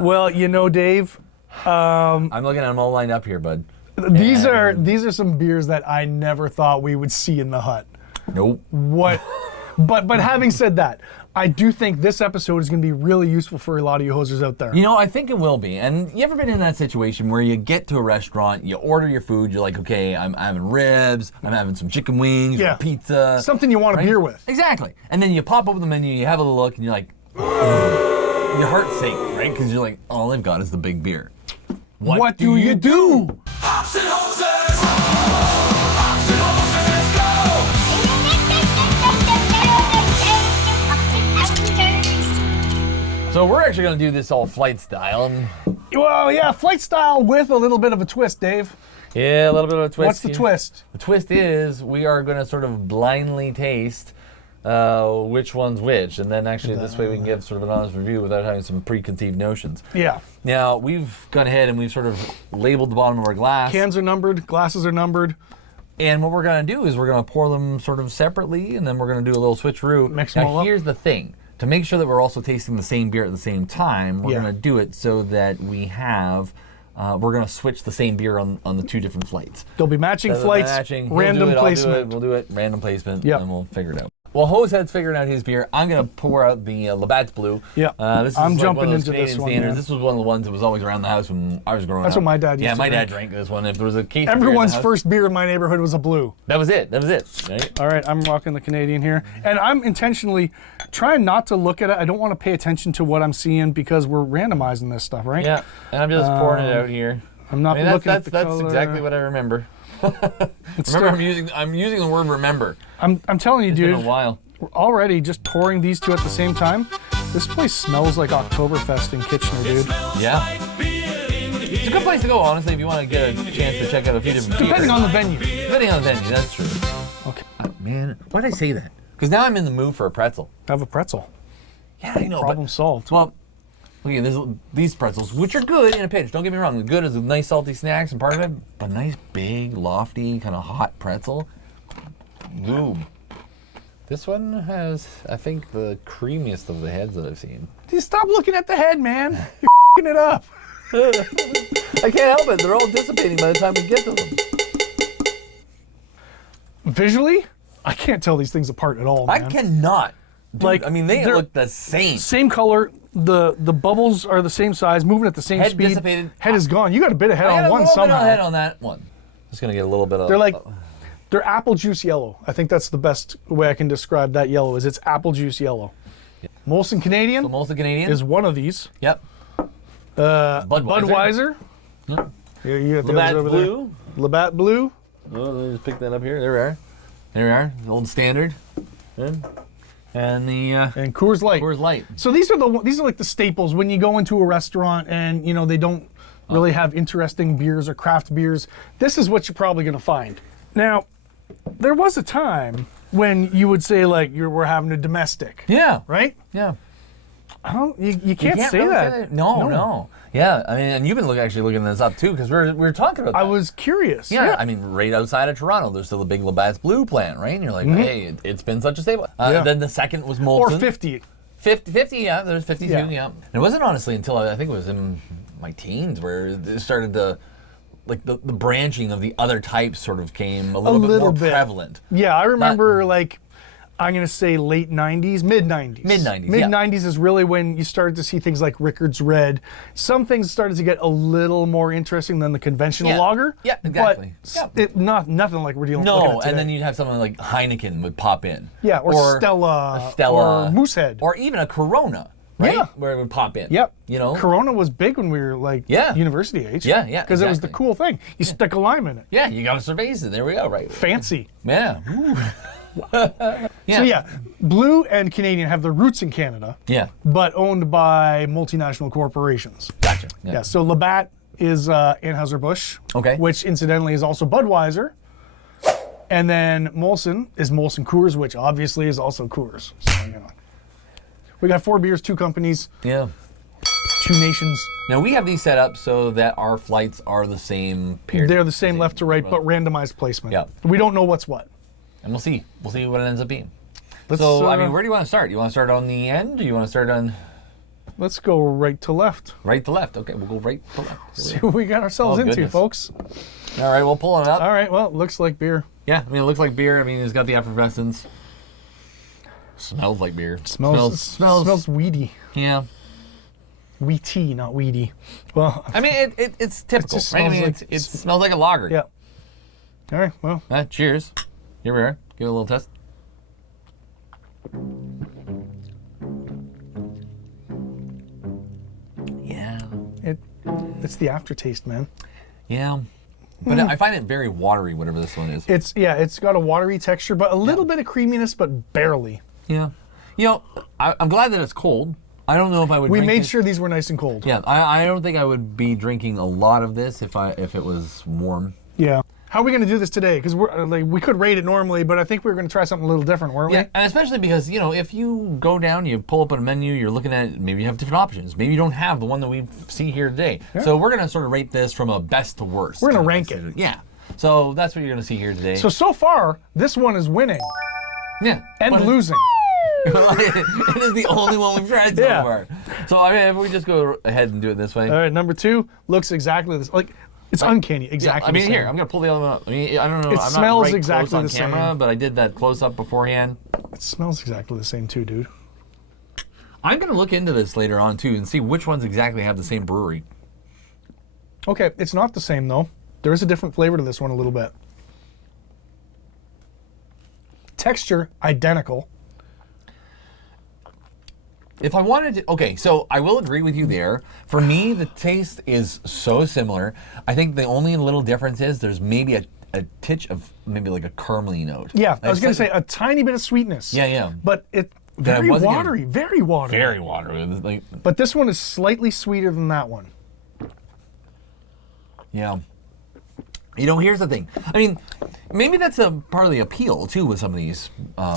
Well, you know, Dave, I'm looking at them all lined up here, bud. these are some beers that I never thought we would see in the hut. Nope. What? But having said that, I do think this episode is going to be really useful for a lot of you hosers out there. You know, I think it will be. And you ever been in that situation where you get to a restaurant, you order your food, you're like, okay, I'm having ribs, I'm having some chicken wings, or pizza. Something you want a beer with. Exactly. And then you pop over the menu, you have a look, and you're like, your heart sinks, right? Because you're like, all they've got is the big beer. What do you do? Hops and hoses! Hops and hoses, let's go! So we're actually going to do this all flight style. Well, yeah, flight style with a little bit of a twist, Dave. Yeah, a little bit of a twist. What's the twist? The twist is we are going to sort of blindly taste which one's which, and then actually this way we can give sort of an honest review without having some preconceived notions. Yeah. Now, we've gone ahead and we've sort of labeled the bottom of our glass. Cans are numbered, glasses are numbered. And what we're going to do is we're going to pour them sort of separately, and then we're going to do a little switcheroo. Mix them all now, up. here's the thing. To make sure that we're also tasting the same beer at the same time, we're Yeah. going to do it so that we have, we're going to switch the same beer on the two different flights. There'll be matching Rather than flights, matching, he'll random do it, placement. We'll do it, random placement, Yep. and we'll figure it out. Well, Hosehead's figuring out his beer. I'm going to pour out the Labatt Blue. Yeah. This is I'm like jumping one of those into this Canadian one, standards. man. This was one of the ones that was always around the house when I was growing up. That's what my dad used Yeah, to my dad drink. drank this one. If there was a case of beer in the Everyone's house, first beer in my neighborhood was a Blue. That was it. Right? All right, I'm rocking the Canadian here. And I'm intentionally trying not to look at it. I don't want to pay attention to what I'm seeing because we're randomizing this stuff, right? Yeah, and I'm just pouring it out here. I'm not I mean, looking at the that's color. exactly what I remember. It's Remember, still- I'm using the word remember. I'm telling you, It's dude. been a while. We're already just pouring these two at the same time. This place smells like Oktoberfest in Kitchener, dude. Yeah. It's a good place to go, honestly, if you want to get a chance to check out a few different beers. Depending on the venue. Depending on the venue, that's true. Okay. Man, why did I say that? Because now I'm in the mood for a pretzel. Have a pretzel. Yeah, I know. Problem solved. Well, look at these pretzels, which are good in a pinch. Don't get me wrong. They're good as a nice salty snacks and part of it, but a nice big, lofty, kind of hot pretzel. Ooh. This one has, I think, the creamiest of the heads that I've seen. Dude, stop looking at the head, man. You're f***ing it up. I can't help it. They're all dissipating by the time we get to them. Visually, I can't tell these things apart at all, man. I cannot. Dude, Like, I mean, they they're- look the same. Same color. The bubbles are the same size, moving at the same Head speed. dissipated. Head is gone. You got a bit of head I got on a one little bit somehow. of head on that one. Just gonna get a little bit of. They're like, they're apple juice yellow. I think that's the best way I can describe that yellow. Is it's apple juice yellow. Molson Canadian Molson Canadian. is one of these. Yep. Budweiser. Yep. Yeah, you got the Labatt others over Blue. there. Labatt Blue. Oh, let me just pick that up here. There we are. There we are. The old standard. Good. And the And Coors Light. Coors Light. So these are like the staples when you go into a restaurant and you know they don't really have interesting beers or craft beers. This is what you're probably going to find. Now, there was a time when you would say like we're having a domestic, Yeah. right? Yeah. You can't say really that. No. Yeah, I mean, and you've been actually looking this up too, because we were talking about that. I was curious. Yeah, I mean, right outside of Toronto, there's still a big Labatt Blue plant, right? And you're like, hey, it's been such a staple. Yeah. Then the second was Or Molson. 50. 50, yeah, there's 52, Yeah. yeah. And it wasn't honestly until I think it was in my teens where it started to, like the branching of the other types sort of came a little bit more prevalent. Yeah, I remember like, I'm going to say late 90s, mid 90s. Mid-90s, yeah. Mid 90s is really when you started to see things like Rickard's Red. Some things started to get a little more interesting than the conventional Yeah. lager. Yeah, exactly. But nothing like we're dealing with. No, and then you'd have something like Heineken would pop in. Yeah, or Stella, or Moosehead. Or even a Corona, right? Yeah. Where it would pop in. Yep. You know? Corona was big when we were like university age. Yeah, Because it was the exactly. cool thing. You stick a lime in it. Yeah, you got a cerveza. There we go, right? Fancy. Yeah. Yeah. So yeah, Blue and Canadian have their roots in Canada, Yeah. but owned by multinational corporations. Gotcha. Yeah, so Labatt is Anheuser-Busch, Okay. which incidentally is also Budweiser. And then Molson is Molson Coors, which obviously is also Coors. So, you know. We got 4 beers, 2 companies, Yeah. 2 nations. Now we have these set up so that our flights are the same period. They're the same left to right, but randomized placement. Yeah. We don't know what's what. And we'll see. We'll see what it ends up being. Let's, So, I mean, where do you want to start? You want to start on the end, or you want to start on... let's go right to left. Right to left. Okay, we'll go right to left. See what we got ourselves Oh, into, goodness. folks. All right, we'll pull it up. All right, well, it looks like beer. Yeah, I mean, it looks like beer. I mean, it's got the effervescence. Smells like beer. Smells weedy. Yeah. Wheaty, not weedy. Well, I mean, it's typical, just right? I mean, smells it smells like a lager. yeah. All right, well, Cheers. Here we are. Give it a little test. Yeah. it's the aftertaste, man. Yeah. But I find it very watery, whatever this one is. It's got a watery texture, but a little bit of creaminess, but barely. Yeah. You know, I'm glad that it's cold. I don't know if I would. We drink made this. sure these were nice and cold. Yeah, I don't think I would be drinking a lot of this if it was warm. Yeah. How are we going to do this today? Because we could rate it normally, but I think we were going to try something a little different, weren't Yeah, we? and especially because, if you go down, you pull up a menu, you're looking at it, maybe you have different options. Maybe you don't have the one that we see here today. Yeah. So we're going to sort of rate this from a best to worst. We're going to rank it. Yeah. So that's what you're going to see here today. So far, this one is winning yeah. and But losing. it is the only one we've tried so Yeah. far. So, I mean, if we just go ahead and do it this way. All right, number 2 looks exactly this. Like, it's uncanny, exactly I mean, the same. here, I'm going to pull the other one up. I mean, I don't know. It I'm smells not right exactly close on the same. camera, but I did that close up beforehand. It smells exactly the same too, dude. I'm going to look into this later on, too, and see which ones exactly have the same brewery. Okay, it's not the same, though. There is a different flavor to this one a little bit. Texture, identical. If I wanted to, okay, so I will agree with you there. For me, the taste is so similar. I think the only little difference is there's maybe a titch of maybe like a caramely note. Yeah, I was It's going to like- say a tiny bit of sweetness. Yeah, yeah. But it That very wasn't watery, very watery. Very watery. Like, But this one is slightly sweeter than that one. yeah. Here's the thing. I mean, maybe that's a part of the appeal too with some of these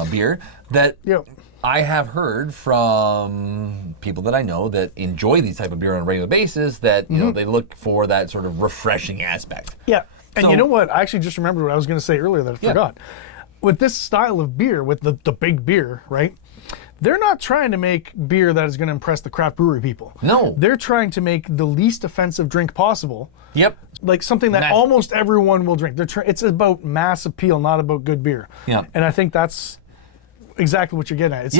beer that Yep. I have heard from people that I know that enjoy these type of beer on a regular basis. That they look for that sort of refreshing aspect. Yeah. And So- you know what? I actually just remembered what I was going to say earlier that I forgot. With this style of beer, with the big beer, right? They're not trying to make beer that is going to impress the craft brewery people. No. They're trying to make the least offensive drink possible. Yep. Like something that Mass- almost everyone will drink. It's about mass appeal, not about good beer. Yeah. And I think that's exactly what you're getting at. It's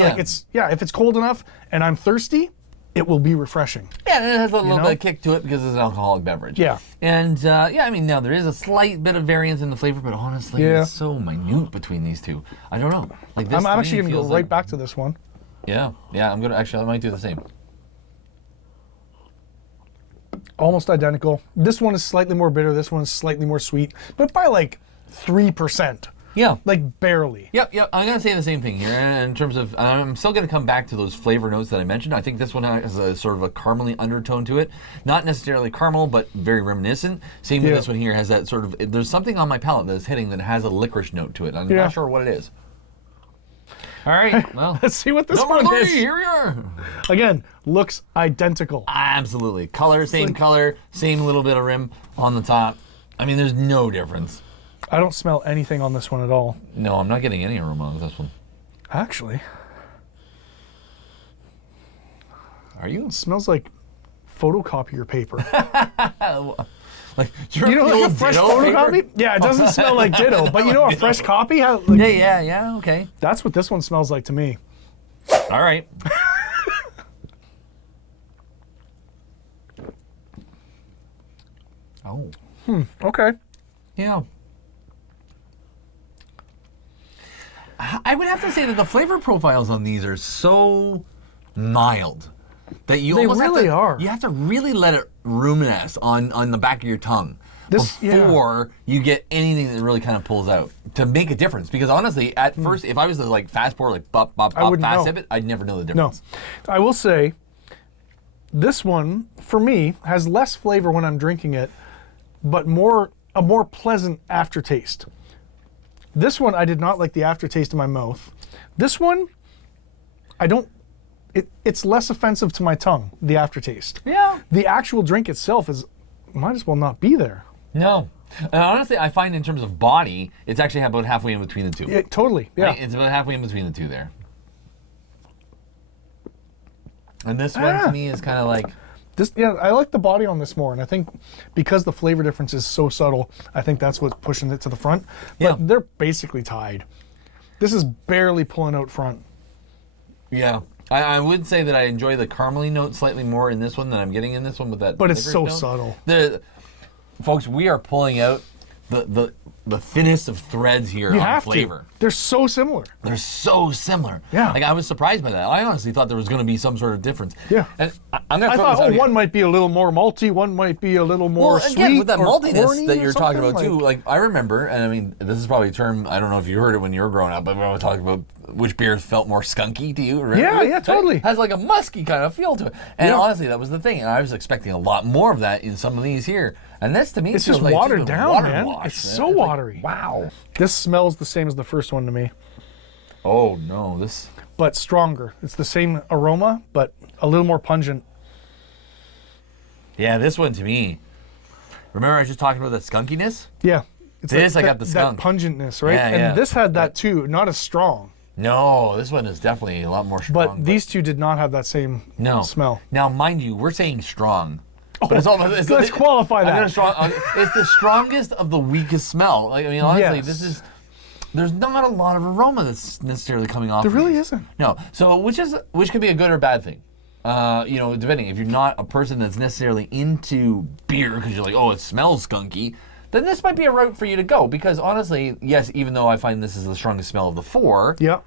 Yeah. like if it's cold enough and I'm thirsty, it will be refreshing. Yeah, and it has a little know? bit of kick to it because it's an alcoholic beverage. Yeah. And I mean, now there is a slight bit of variance in the flavor, but honestly, Yeah. it's so minute between these two. I don't know. Like this, I'm to actually me going to go feels right like- back to this one. Yeah, I'm gonna actually. I might do the same. Almost identical. This one is slightly more bitter. This one is slightly more sweet, but by like 3%. Yeah. Like barely. Yep. I'm gonna say the same thing here. And in terms of, I'm still gonna come back to those flavor notes that I mentioned. I think this one has a sort of a caramely undertone to it. Not necessarily caramel, but very reminiscent. Same with Yeah. this one here. Has that sort of. There's something on my palate that's hitting that has a licorice note to it. I'm Yeah. not sure what it is. All right. Well, Let's see what this number one 3. is. Here we are. Again, looks identical. Absolutely. Color, same color, same little bit of rim on the top. I mean, there's no difference. I don't smell anything on this one at all. No, I'm not getting any aroma on this one. Actually, Are you? it smells like photocopier paper. Like, You know, like a fresh photocopy? Yeah, it doesn't smell like Ditto, but you know, a fresh copy? Like, Yeah, okay. that's what this one smells like to me. All right. Oh. Okay. Yeah. I would have to say that the flavor profiles on these are so mild that you They almost really have to, are. You have to really let it ruminate on the back of your tongue before you get anything that really kind of pulls out to make a difference. Because honestly, at first, if I was to like fast pour, like bop, bop, bop, wouldn't fast know. sip it, I'd never know the No. difference. I will say, this one, for me, has less flavor when I'm drinking it, but a more pleasant aftertaste. This one, I did not like the aftertaste in my mouth. This one, it's less offensive to my tongue, the aftertaste. Yeah. The actual drink itself might as well not be there. No. And honestly, I find in terms of body, it's actually about halfway in between the two. Totally, yeah. Right? It's about halfway in between the two there. And this one to me is kind of like, This, yeah, I like the body on this more, and I think because the flavor difference is so subtle, I think that's what's pushing it to the front. But Yeah. they're basically tied. This is barely pulling out front. yeah. I would say that I enjoy the caramely note slightly more in this one than I'm getting in this one with that. But it's licorice so note. subtle. Folks, we are pulling out the thinnest of threads here You on have flavor. to. They're so similar. They're so similar. Yeah. Like, I was surprised by that. I honestly thought there was going to be some sort of difference. Yeah. And I'm going to I throw thought, this out here. one might be a little more malty, one might be a little more Well, sweet. again, with that or maltiness corny that or you're talking something, about too, like I remember, and I mean, this is probably a term, I don't know if you heard it when you were growing up, but when we talking about which beers felt more skunky to you, right? Yeah, totally. It has like a musky kind of feel to it. And Yeah. honestly, that was the thing. And I was expecting a lot more of that in some of these here. And this to me It's feels just like watered a down, water man. wash, It's man. so like, watery. wow. This smells the same as the first one to me, Oh no, this. but stronger. It's the same aroma, but a little more pungent. Yeah, this one to me. Remember I was just talking about that skunkiness? Yeah. It's This, I got the skunk. That pungentness, right? Yeah, and yeah. this had that too, not as strong. No, this one is definitely a lot more strong. But these two did not have that same No. smell. Now, mind you, we're saying strong. But it's almost, Let's qualify I'm that. gonna it's the strongest of the weakest smell. Like, I mean, honestly, Yes. there's not a lot of aroma that's necessarily coming off. There of really these. isn't. No. So which could be a good or bad thing. Depending. If you're not a person that's necessarily into beer because you're like, oh, it smells skunky, then this might be a route for you to go. Because honestly, yes, even though I find this is the strongest smell of the four, Yeah.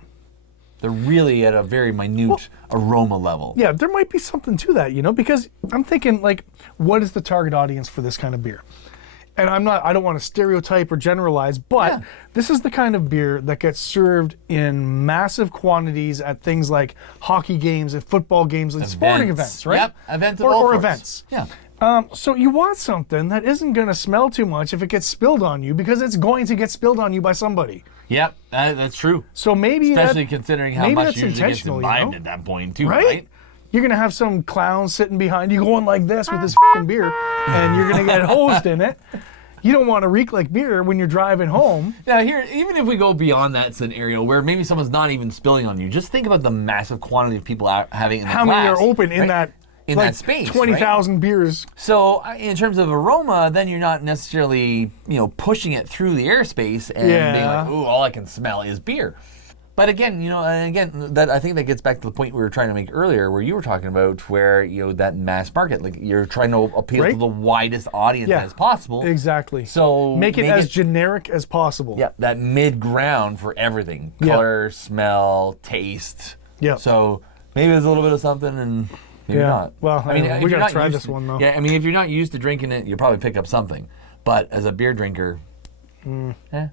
they're really at a very minute aroma level. Yeah, there might be something to that, because I'm thinking, like, what is the target audience for this kind of beer? And I don't want to stereotype or generalize, but Yeah. this is the kind of beer that gets served in massive quantities at things like hockey games and football games and sporting events, right? Yep, events of or all or sorts. events. Yeah. So you want something that isn't going to smell too much if it gets spilled on you, because it's going to get spilled on you by somebody. Yep, that's true. So maybe Especially considering how maybe much that's usually gets intentional, imbibed at that point too, right? right? You're gonna have some clown sitting behind you going like this with his fucking beer, and you're gonna get hosed in it. You don't want to reek like beer when you're driving home. Now here, even if we go beyond that scenario where maybe someone's not even spilling on you, just think about the massive quantity of people out having in the How many glass, are open in right? that in like that space? 20,000 beers. So in terms of aroma, then you're not necessarily pushing it through the airspace and being Yeah. like, ooh, all I can smell is beer. But again, that I think that gets back to the point we were trying to make earlier, where you were talking about where that mass market, like you're trying to appeal to Right. the widest audience Yeah. as possible. Exactly. So make it as generic as possible. yeah, that mid ground for everything: Yeah. color, smell, taste. Yeah. So maybe there's a little bit of something, and maybe Yeah. not. Well, I mean, if we you're gotta not try used this to- one, though. Yeah, I mean, if you're not used to drinking it, you'll probably pick up something. But as a beer drinker, eh.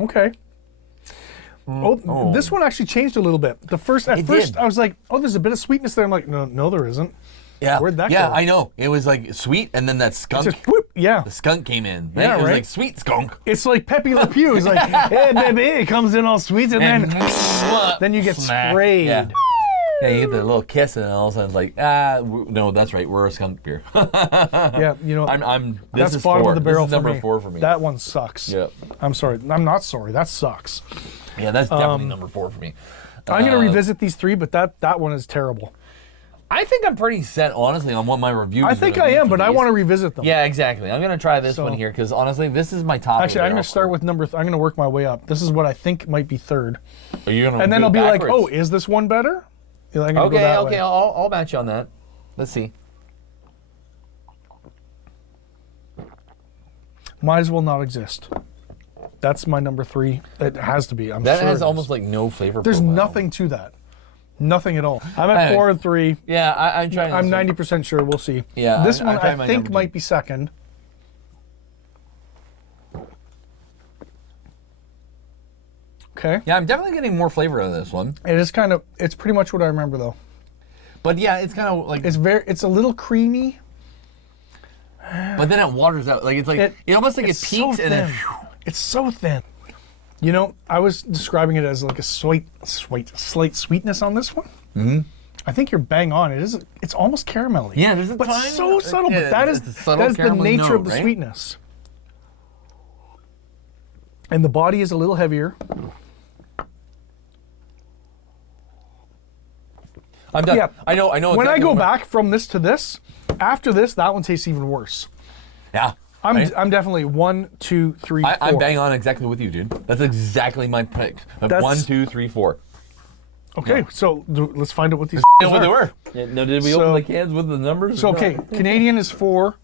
Okay. This one actually changed a little bit. At first, did. I was like, "Oh, there's a bit of sweetness there." I'm like, "No, there isn't." Yeah. Where'd that yeah, go? I know. It was like sweet, and then that skunk. Just whoop, yeah. The skunk came in. Right? Yeah, It was right. like sweet skunk. It's like Pepe Le Pew. He's like, "Hey, baby," it comes in all sweet, and then you get Smack. sprayed. Yeah. Yeah, you get the little kiss, and all of a sudden it's like, no, that's right, we're a skunk beer. Yeah, I'm. This that's is bottom four. of the barrel This is number for me. 4 for me. That one sucks. Yep. I'm sorry. I'm not sorry. That sucks. Yeah, that's definitely number 4 for me. I'm gonna revisit these three, but that one is terrible. I think I'm pretty set, honestly, on what my review. I think I am, but I want to revisit them. Yeah, exactly. I'm gonna try this So- one here because honestly, this is my top. Actually, I'm gonna start with number. I'm gonna work my way up. This is what I think might be third, Are you gonna? and then do I'll it be like, backwards? "Oh, is this one better?" I'm gonna go Okay, that okay, way. I'll match you on that. Let's see. Might as well not exist. That's my number 3. It has to be. I'm That sure has it is. almost like no flavor. There's profile. nothing to that. Nothing at all. I'm at Anyway. 4 and 3. Yeah, I'm trying. I'm this one. 90% sure. We'll see. Yeah, This I'm one trying I my think number might two. be second. Okay. Yeah, I'm definitely getting more flavor out of this one. It is kind of. It's pretty much what I remember though. But yeah, it's kind of like. It's a little creamy. But then it waters out. Like it's like it almost like it it's so peaks and then. thin. It's so thin. I was describing it as like a slight sweetness on this one. Mm-hmm. I think you're bang on. It is. It's almost caramelly. Yeah, there's a but tiny- so subtle. yeah, but that is it's a subtle that is the caramelly nature of note, the right? sweetness. And the body is a little heavier. I'm done. Yeah. I know. When exactly I go what back from this to this, after this, that one tastes even worse. Yeah. I'm definitely 1, 2, 3, 4. I'm bang on exactly with you, dude. That's exactly my pick. That's- 1, 2, 3, 4. Okay, so let's find out what these know what they are. were. Yeah, no, did we So- open the cans with the numbers? So, okay, Canadian is 4.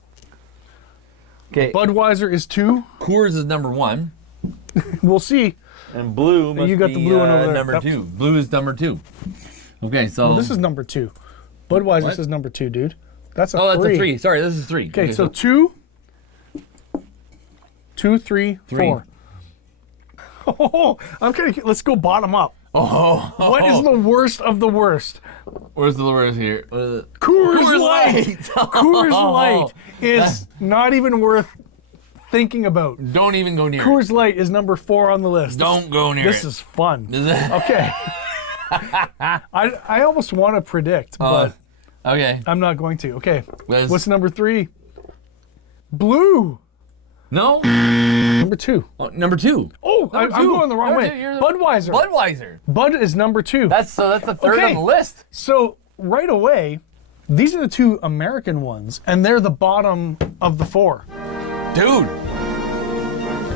Okay. Budweiser is 2. Coors is number 1, We'll see. and Blue must You got be the blue one over there. number Yep. 2. Blue is number 2. Okay, so Well, this is number 2. Budweiser What? says number 2, dude. That's a 3. that's a 3. Sorry, this is 3. Okay, so 2, 3, 4. Oh, okay, let's go bottom up. Oh, What is the worst of the worst? where's the word here? What is it? Coors Light. Coors Oh, Light is not even worth thinking about. Don't even go near it. Coors Light is number 4 on the list. Don't go near This it. is fun. Is it? Okay. I almost want to predict, but Okay. I'm not going to. Okay. Liz. What's number 3? Blue. No? Number 2. Oh, number 2. Oh, I'm Number 2. going the wrong Number way. 2, you're the- Budweiser. Budweiser. Bud is number 2. That's the third Okay. on the list. So right away, these are the 2 American ones, and they're the bottom of the 4. Dude.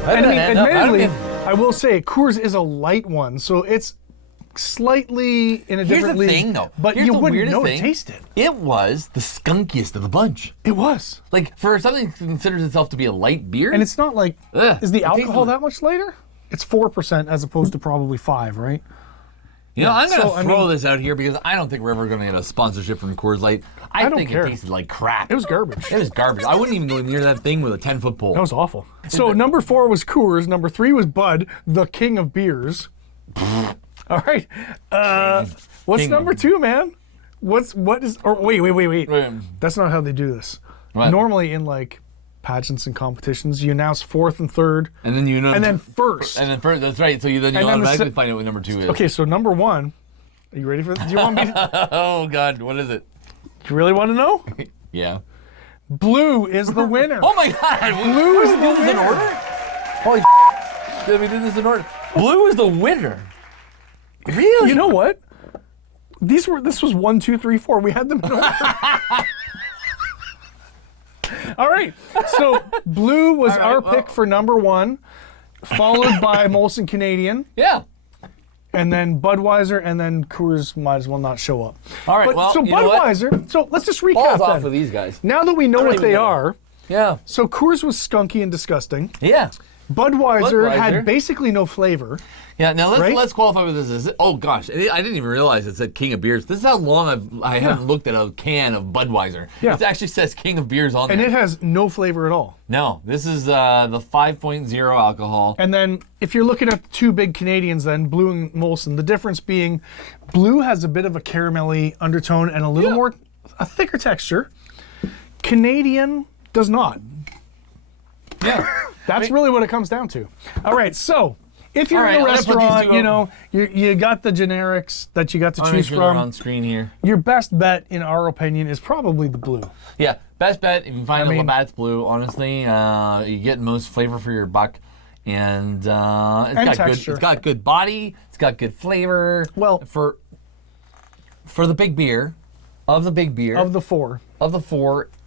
And I mean, admittedly, I will say Coors is a light one, so it's slightly in a Here's different the league. thing, though. But Here's you the wouldn't weirdest know thing. to taste it. It was the skunkiest of the bunch. It was, Like, for something that considers itself to be a light beer. and it's not like Ugh, is the it tastes alcohol like- that much lighter? It's 4% as opposed to probably 5, right? You know, I'm going to so, I throw mean- this out here because I don't think we're ever going to get a sponsorship from Coors Light. I don't think care. it tasted like crap. It was garbage. It was garbage. I wouldn't even go near that thing with a 10-foot pole. That was awful. So number 4 was Coors. Number 3 was Bud, the king of beers. All right. What's King. number 2, man? Wait. Wait. That's not how they do this. What? Normally in like pageants and competitions, you announce 4th and 3rd, And then you know. and then 1st. And then first, that's right. So you then the automatically se- find out what number 2 is. Okay, so number 1. Are you ready for this? Do you want me to? Oh God, what is it? Do you really want to know? Yeah. Blue is the winner. Oh my God! Blue is Did we do the this in winner. order? Holy did we do this in order? Blue is the winner. Really? You know what? This was 1, 2, 3, 4. We had them in order. All right. So blue was All right, our well- pick for number 1, followed by Molson Canadian, Yeah. and then Budweiser, and then Coors might as well not show up. All right. But, well, so you know what? Budweiser. So let's just recap Balls off then. of these guys. Now that we know what even they know. are, Yeah. so Coors was skunky and disgusting. Yeah. Budweiser Budweiser. had basically no flavor. Yeah. Now let's Right? let's qualify with this. Is it, oh gosh, I didn't even realize it said King of Beers. This is how long I haven't looked at a can of Budweiser. Yeah. It actually says King of Beers on And there. it has no flavor at all. No, this is the 5.0 alcohol. And then if you're looking at the 2 big Canadians then, Blue and Molson, the difference being Blue has a bit of a caramelly undertone and a little more, a thicker texture. Canadian does not. Yeah. That's really what it comes down to. All right, so if you're All right, in a I'm gonna put these restaurant, two you on. know, you got the generics that you got to I'll make choose sure they're on from. screen here. Your best bet, in our opinion, is probably the Blue. Yeah, best bet if you find a mean- Labatt's Blue. Honestly, you get most flavor for your buck, and it's texture. It's got good body. It's got good flavor. Well- for the big beer, Of the 4.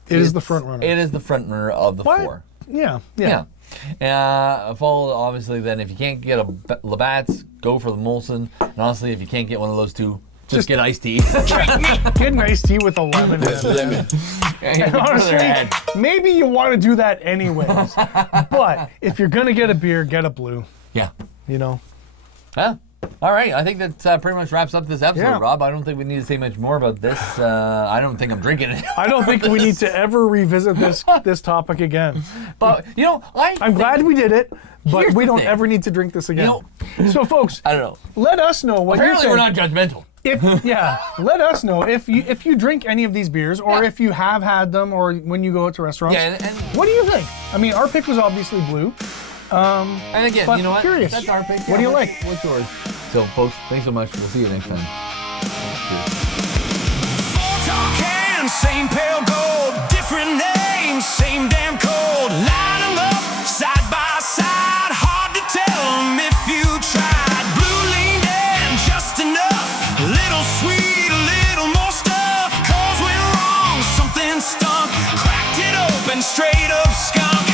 It is the front runner. It is the front runner of the But, 4. yeah. Followed obviously then if you can't get a Labatt's, go for the Molson. And honestly, if you can't get one of those 2, just get iced tea. Get an iced tea with a lemon. And honestly, maybe you want to do that anyways. But if you're going to get a beer, get a Blue, Yeah. you know. Yeah. All right. I think that pretty much wraps up this episode, Yeah. Rob. I don't think we need to say much more about this. I don't think I'm drinking it. I don't think we need to ever revisit this topic again. But, you know, I'm glad we did it, but Here's we the don't thing. ever need to drink this again. So folks, I don't know. let us know what Apparently you we're think. not judgmental. Let us know if you drink any of these beers, or Yeah. if you have had them, or when you go out to restaurants. Yeah, and What do you think? I mean, our pick was obviously Blue. and again, But you know what? curious. That's our pick. What do you like? What's yours? So, folks, thanks so much. We'll see you next time. Cheers. Four tall cans, same pale gold, different names, same damn code. Line 'em up, side by side, hard to tell 'em if you tried. Blue leaned in just enough, a little sweet, a little more. straight up skunk.